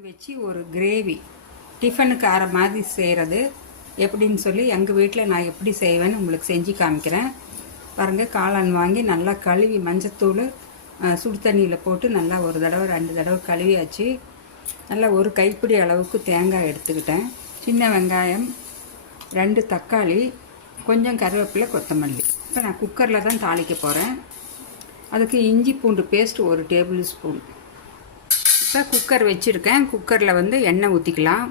காளான் வச்சு ஒரு கிரேவி டிஃபனுக்கு ஆற மாதிரி செய்கிறது எப்படின்னு சொல்லி எங்கள் வீட்டில் நான் எப்படி செய்வேன்னு உங்களுக்கு செஞ்சு காமிக்கிறேன். பாருங்கள், காளான் வாங்கி நல்லா கழுவி மஞ்சத்தூள் சுடு தண்ணியில் போட்டு நல்லா ஒரு தடவை 2 தடவை கழுவியாச்சு. நல்லா ஒரு கைப்பிடி அளவுக்கு தேங்காய் எடுத்துக்கிட்டேன். சின்ன வெங்காயம் 2 தக்காளி, கொஞ்சம் கருவேப்பிலை, கொத்தமல்லி. இப்போ நான் குக்கரில் தான் தாளிக்க போகிறேன். அதுக்கு இஞ்சி பூண்டு பேஸ்ட் 1 டேபிள் ஸ்பூன். இப்போ குக்கர் வச்சுருக்கேன். குக்கரில் எண்ணெய் ஊற்றிக்கலாம்.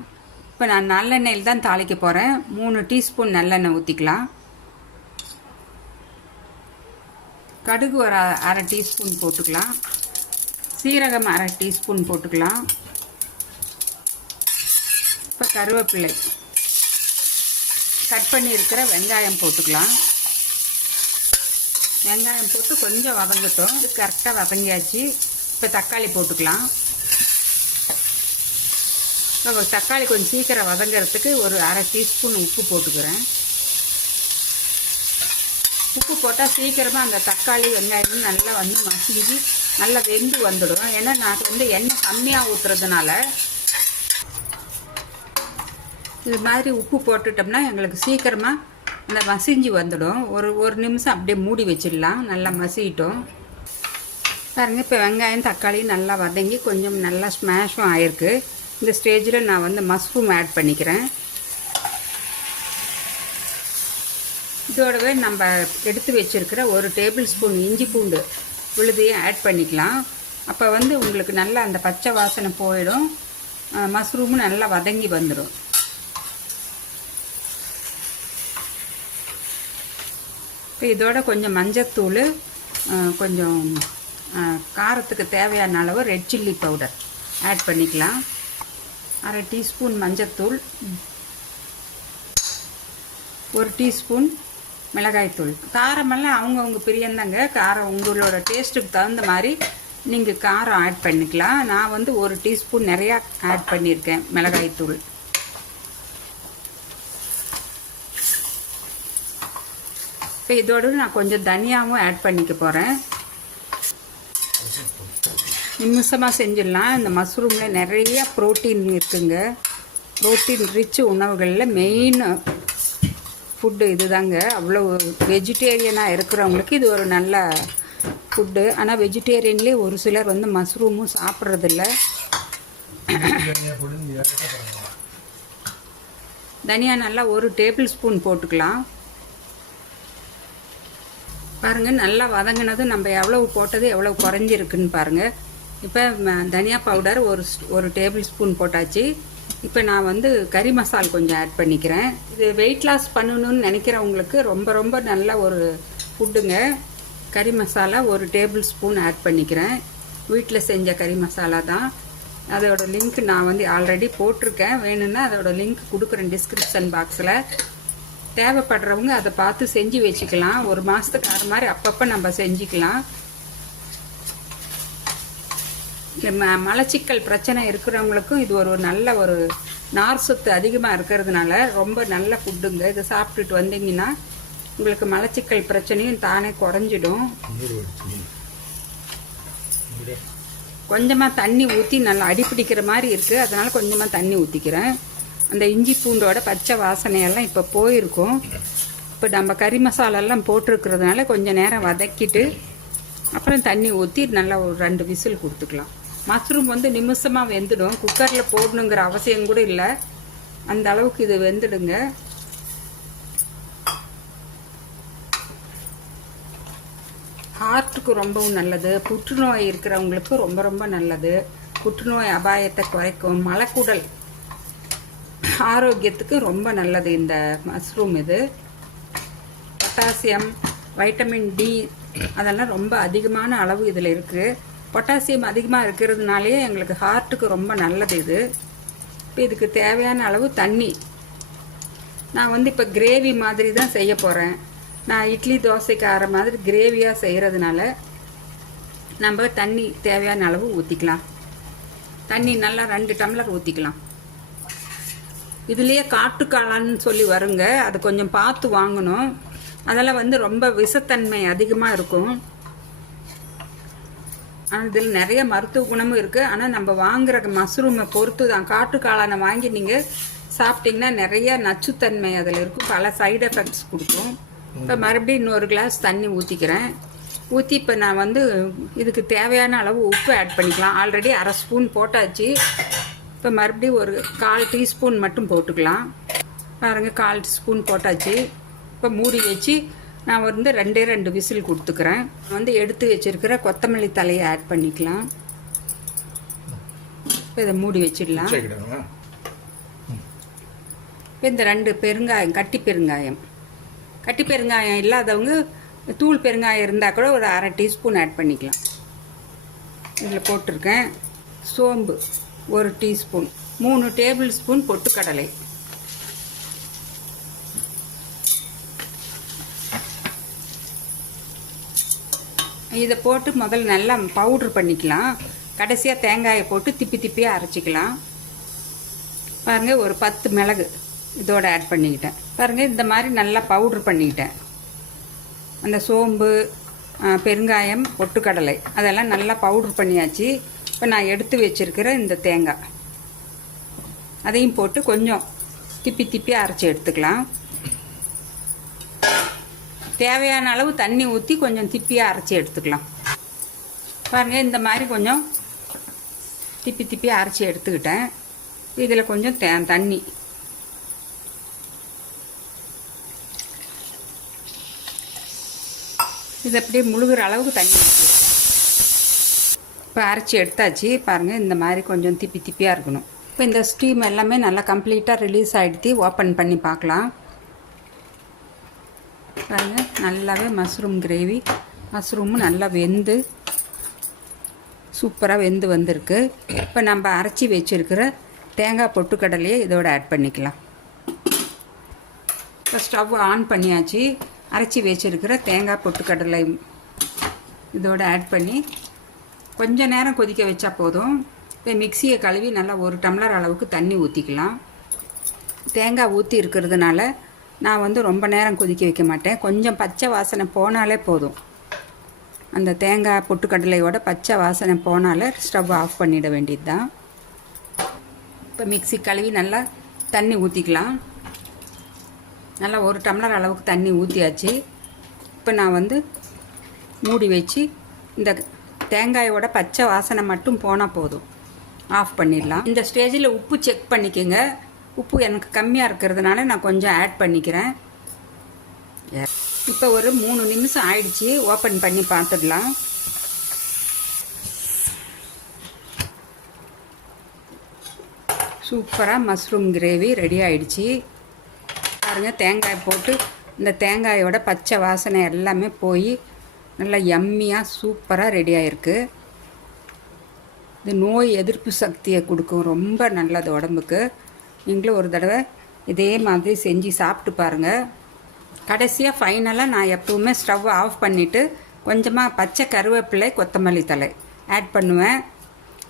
இப்போ நான் நல்லெண்ணெயில் தான் தாளிக்க போகிறேன். 3 டீஸ்பூன் நல்லெண்ணெய் ஊற்றிக்கலாம். கடுகு ஒரு அரை டீஸ்பூன் போட்டுக்கலாம். சீரகம் அரை டீஸ்பூன் போட்டுக்கலாம். இப்போ கருவேப்பிலை, கட் பண்ணியிருக்கிற வெங்காயம் போட்டுக்கலாம். வெங்காயம் போட்டு கொஞ்சம் வதங்கட்டும். இது கரெக்டாக வதங்கியாச்சு. இப்போ தக்காளி போட்டுக்கலாம். இப்போ தக்காளி கொஞ்சம் சீக்கிரம் வதங்கிறதுக்கு ஒரு அரை டீஸ்பூன் உப்பு போட்டுக்கிறேன். உப்பு போட்டால் சீக்கிரமாக அந்த தக்காளி வெங்காயம் நல்லா மசிஞ்சு நல்லா வெந்து வந்துடும். ஏன்னா நான் எண்ணெய் கம்மியாக ஊற்றுறதுனால இது மாதிரி உப்பு போட்டுட்டோம்னா எங்களுக்கு சீக்கிரமாக அந்த மசிஞ்சு வந்துடும். ஒரு நிமிஷம் அப்படியே மூடி வச்சிடலாம். நல்லா மசிட்டோம் பாருங்கள். இப்போ வெங்காயம் தக்காளி நல்லா வதங்கி கொஞ்சம் நல்லா ஸ்மாஷும் ஆயிருக்கு. இந்த ஸ்டேஜில் நான் மஷ்ரூம் ஆட் பண்ணிக்கிறேன். இதோடவே நம்ம எடுத்து வச்சுருக்கிற 1 டேபிள் ஸ்பூன் இஞ்சி பூண்டு விழுதையும் ஆட் பண்ணிக்கலாம். அப்போ உங்களுக்கு நல்லா அந்த பச்சை வாசனை போயிடும். மஷ்ரூமும் நல்லா வதங்கி வந்துடும். இப்போ இதோட கொஞ்சம் மஞ்சத்தூள், கொஞ்சம் காரத்துக்கு தேவையான அளவு ரெட் சில்லி பவுடர் ஆட் பண்ணிக்கலாம். அரை டீஸ்பூன் மஞ்சத்தூள், 1 டீஸ்பூன் மிளகாய்த்தூள். காரமெல்லாம் அவங்கவுங்க பிரியந்தாங்க. காரம் உங்களோட டேஸ்ட்டுக்கு தகுந்த மாதிரி நீங்கள் காரம் ஆட் பண்ணிக்கலாம். நான் 1 டீஸ்பூன் நிறையா ஆட் பண்ணியிருக்கேன் மிளகாய்த்தூள். இப்போ இதோடு நான் கொஞ்சம் தனியாகவும் ஆட் பண்ணிக்க போகிறேன். நிமிஷமாக செஞ்சிடலாம். இந்த மஷ்ரூமில் நிறைய ப்ரோட்டீன் இருக்குங்க. ப்ரோட்டீன் ரிச் உணவுகளில் மெயின் ஃபுட்டு இது தாங்க. அவ்வளோ வெஜிடேரியனாக இருக்கிறவங்களுக்கு இது ஒரு நல்ல ஃபுட்டு. ஆனால் வெஜிடேரியன்லேயே ஒரு சிலர் மஷ்ரூமும் சாப்பிட்றதில்ல. தனியா நல்லா 1 டேபிள் ஸ்பூன் போட்டுக்கலாம். பாருங்கள், நல்லா வதங்கினது நம்ம எவ்வளவு போட்டது எவ்வளோ குறைஞ்சிருக்குன்னு பாருங்கள். இப்போ தனியா பவுடர் ஒரு டேபிள் ஸ்பூன் போட்டாச்சு. இப்போ நான் கறி மசால் கொஞ்சம் ஆட் பண்ணிக்கிறேன். இது வெயிட் லாஸ் பண்ணணும்னு நினைக்கிறவங்களுக்கு ரொம்ப ரொம்ப நல்ல ஒரு ஃபுட்டுங்க. கறி மசாலா 1 டேபிள் ஸ்பூன் ஆட் பண்ணிக்கிறேன். வீட்டில் செஞ்ச கறி மசாலா தான். அதோட லிங்க் நான் ஆல்ரெடி போட்டிருக்கேன். வேணும்னா அதோட லிங்க் கொடுக்குறேன் டிஸ்கிரிப்ஷன் பாக்ஸில். தேவைப்படுறவங்க அதை பார்த்து செஞ்சு வச்சுக்கலாம். 1 மாதத்துக்கு ஆகிற மாதிரி அப்பப்போ நம்ம செஞ்சுக்கலாம். மலச்சிக்கல் பிரச்சனை இருக்கிறவங்களுக்கும் இது ஒரு நல்ல ஒரு நார் சத்து அதிகமாக இருக்கிறதுனால ரொம்ப நல்ல ஃபுட்டுங்க. இதை சாப்பிட்டுட்டு வந்தீங்கன்னா உங்களுக்கு மலச்சிக்கல் பிரச்சனையும் தானே குறைஞ்சிடும். கொஞ்சமாக தண்ணி ஊற்றி நல்லா அடிப்பிடிக்கிற மாதிரி இருக்குது. அதனால் கொஞ்சமாக தண்ணி ஊற்றிக்கிறேன். அந்த இஞ்சி பூண்டோட பச்சை வாசனையெல்லாம் இப்போ போயிருக்கும். இப்போ நம்ம கறி மசாலெல்லாம் போட்டிருக்கிறதுனால கொஞ்சம் நேரம் வதக்கிட்டு அப்புறம் தண்ணி ஊற்றி நல்லா ஒரு 2 விசில் கொடுத்துக்கலாம். மஷ்ரூம் நிமிஷமாக வெந்துடும். குக்கரில் போடணுங்கிற அவசியம் கூட இல்லை. அந்த அளவுக்கு இது வெந்துடுங்க. ஹார்ட்டுக்கு ரொம்பவும் நல்லது. புற்றுநோய் இருக்கிறவங்களுக்கு ரொம்ப ரொம்ப நல்லது. புற்றுநோய் அபாயத்தை குறைக்கும். மலக்குடல் ஆரோக்கியத்துக்கு ரொம்ப நல்லது இந்த மஷ்ரூம். இது பொட்டாசியம், வைட்டமின் டி அதெல்லாம் ரொம்ப அதிகமான அளவு இதில் இருக்குது. பொட்டாசியம் அதிகமாக இருக்கிறதுனாலே எங்களுக்கு ஹார்ட்டுக்கு ரொம்ப நல்லது இது. இப்போ இதுக்கு தேவையான அளவு தண்ணி நான் இப்போ கிரேவி மாதிரி தான் செய்ய போகிறேன். நான் இட்லி தோசைக்கு ஆகிற மாதிரி கிரேவியாக செய்கிறதுனால நம்ம தண்ணி தேவையான அளவு ஊற்றிக்கலாம். தண்ணி நல்லா 2 டம்ளர் ஊற்றிக்கலாம். இதுலேயே காட்டுக்காளான்னு சொல்லி வருங்க. அது கொஞ்சம் பார்த்து வாங்கணும். அதெல்லாம் ரொம்ப விஷத்தன்மை அதிகமாக இருக்கும். இதில் நிறைய மருத்துவ குணமும் இருக்குது. ஆனால் நம்ம வாங்குற மஷ்ரூமை பொறுத்து தான். காட்டு காளானை வாங்கி நீங்கள் சாப்பிட்டிங்கன்னா நிறைய நச்சுத்தன்மை அதில் இருக்கும், பல சைடு எஃபெக்ட்ஸ் கொடுக்கும். இப்போ மறுபடியும் இன்னொரு கிளாஸ் தண்ணி ஊற்றிக்கிறேன். ஊற்றி இப்போ நான் வந்து இதுக்கு தேவையான அளவு உப்பு ஆட் பண்ணிக்கலாம். ஆல்ரெடி அரை ஸ்பூன் போட்டாச்சு. இப்போ மறுபடியும் ஒரு 1/4 டீஸ்பூன் மட்டும் போட்டுக்கலாம். பாருங்கள், 1/4 ஸ்பூன் போட்டாச்சு. இப்போ மூடி வச்சு நான் வந்து 2 விசில் கொடுத்துக்கிறேன். வந்து எடுத்து வச்சுருக்கிற கொத்தமல்லி தலையை ஆட் பண்ணிக்கலாம். இப்போ இதை மூடி வச்சிடலாம். இப்போ இந்த 2 பெருங்காயம், கட்டி பெருங்காயம் இல்லாதவங்க தூள் பெருங்காயம் இருந்தால் கூட ஒரு அரை டீஸ்பூன் ஆட் பண்ணிக்கலாம். இதில் போட்டிருக்கேன். சோம்பு 1 டீஸ்பூன், 3 டேபிள் ஸ்பூன் பொட்டுக்கடலை, இதை போட்டு முதல்ல நல்லா பவுட்ரு பண்ணிக்கலாம். கடைசியாக தேங்காயை போட்டு திப்பியாக அரைச்சிக்கலாம். பாருங்கள், ஒரு 10 மிளகு இதோட ஆட் பண்ணிக்கிட்டேன். பாருங்கள், இந்த மாதிரி நல்லா பவுட்ரு பண்ணிக்கிட்டேன். அந்த சோம்பு, பெருங்காயம், பொட்டுக்கடலை அதெல்லாம் நல்லா பவுட்ரு பண்ணியாச்சு. இப்போ நான் எடுத்து வச்சுருக்கிற இந்த தேங்காய் அதையும் போட்டு கொஞ்சம் திப்பியாக அரைச்சி எடுத்துக்கலாம். தேவையான அளவு தண்ணி ஊற்றி கொஞ்சம் திப்பியாக அரைச்சி எடுத்துக்கலாம். பாருங்கள், இந்த மாதிரி கொஞ்சம் திப்பியாக அரைச்சி எடுத்துக்கிட்டேன். இதில் கொஞ்சம் தண்ணி, இது அப்படியே முழுகிற அளவுக்கு தண்ணி ஊற்றி இப்போ அரைச்சி எடுத்தாச்சு. பாருங்கள், இந்த மாதிரி கொஞ்சம் திப்பியாக இருக்கணும். இப்போ இந்த ஸ்டீம் எல்லாமே நல்லா கம்ப்ளீட்டாக ரிலீஸ் ஆகிடுத்து. ஓப்பன் பண்ணி பார்க்கலாம். பாருங்கள், நல்லாவே மஷ்ரூம் கிரேவி, மஷ்ரூமும் நல்லா வெந்து சூப்பராக வெந்து வந்திருக்கு. இப்போ நம்ம அரைச்சி வச்சுருக்கிற தேங்காய் பொட்டுக்கடலையை இதோட ஆட் பண்ணிக்கலாம். இப்போ ஸ்டவ் ஆன் பண்ணியாச்சு. அரைச்சி வச்சுருக்கிற தேங்காய் பொட்டுக்கடலை இதோட ஆட் பண்ணி கொஞ்ச நேரம் கொதிக்க வச்சா போதும். இப்போ மிக்சியை கழுவி நல்லா 1 டம்ளர் அளவுக்கு தண்ணி ஊற்றிக்கலாம். தேங்காய் ஊற்றி இருக்கிறதுனால நான் வந்து ரொம்ப நேரம் கொதிக்க வைக்க மாட்டேன். கொஞ்சம் பச்சை வாசனை போனாலே போதும். அந்த தேங்காய் பொட்டுக்கடலையோட பச்சை வாசனை போனாலே ஸ்டவ் ஆஃப் பண்ணிட வேண்டியது தான். இப்போ மிக்சி கழுவி நல்லா தண்ணி ஊற்றிக்கலாம். நல்லா 1 டம்ளர் அளவுக்கு தண்ணி ஊற்றியாச்சு. இப்போ நான் வந்து மூடி வச்சு இந்த தேங்காயோட பச்சை வாசனை மட்டும் போனால் போதும், ஆஃப் பண்ணிடலாம். இந்த ஸ்டேஜில் உப்பு செக் பண்ணிக்கோங்க. உப்பு எனக்கு கம்மியாக இருக்கிறதுனால நான் கொஞ்சம் ஆட் பண்ணிக்கிறேன். இப்போ ஒரு 3 நிமிஷம் ஆயிடுச்சு. ஓப்பன் பண்ணி பார்த்துடலாம். சூப்பராக மஷ்ரூம் கிரேவி ரெடி ஆயிடுச்சு. பாருங்கள், தேங்காய் போட்டு இந்த தேங்காயோட பச்சை வாசனை எல்லாமே போய் நல்லா யம்மியாக சூப்பராக ரெடி ஆகிருக்கு. இது நோய் எதிர்ப்பு சக்தியை கொடுக்கும், ரொம்ப நல்லது உடம்புக்கு. நீங்களும் ஒரு தடவை இதே மாதிரி செஞ்சு சாப்பிட்டு பாருங்கள். கடைசியாக ஃபைனலாக நான் எப்பவுமே ஸ்டவ் ஆஃப் பண்ணிவிட்டு கொஞ்சமாக பச்சை கருவேப்பிலை, கொத்தமல்லி தழை ஆட் பண்ணுவேன்.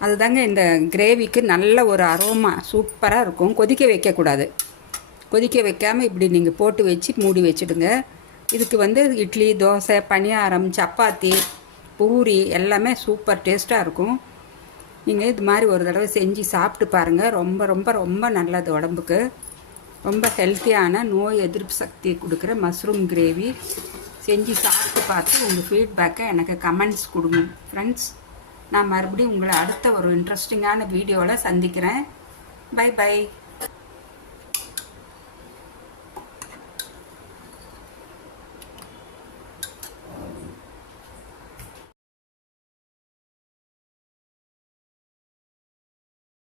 அதுதாங்க இந்த கிரேவிக்கு நல்ல ஒரு அரோமா, சூப்பராக இருக்கும். கொதிக்க வைக்கக்கூடாது. கொதிக்க வைக்காமல் இப்படி நீங்கள் போட்டு வச்சு மூடி வச்சுடுங்க. இதுக்கு வந்து இட்லி, தோசை, பணியாரம், சப்பாத்தி, பூரி எல்லாமே சூப்பர் டேஸ்ட்டாக இருக்கும். நீங்கள் இது மாதிரி ஒரு தடவை செஞ்சு சாப்பிட்டு பாருங்கள். ரொம்ப ரொம்ப ரொம்ப நல்லது உடம்புக்கு. ரொம்ப ஹெல்த்தியான நோய் எதிர்ப்பு சக்தியை கொடுக்குற மஷ்ரூம் கிரேவி செஞ்சு சாப்பிட்டு பார்த்து உங்கள் ஃபீட்பேக்கை எனக்கு கமெண்ட்ஸ் கொடுங்க ஃப்ரெண்ட்ஸ். நான் மறுபடியும் உங்களை அடுத்த ஒரு இன்ட்ரெஸ்டிங்கான வீடியோவில் சந்திக்கிறேன். Bye by.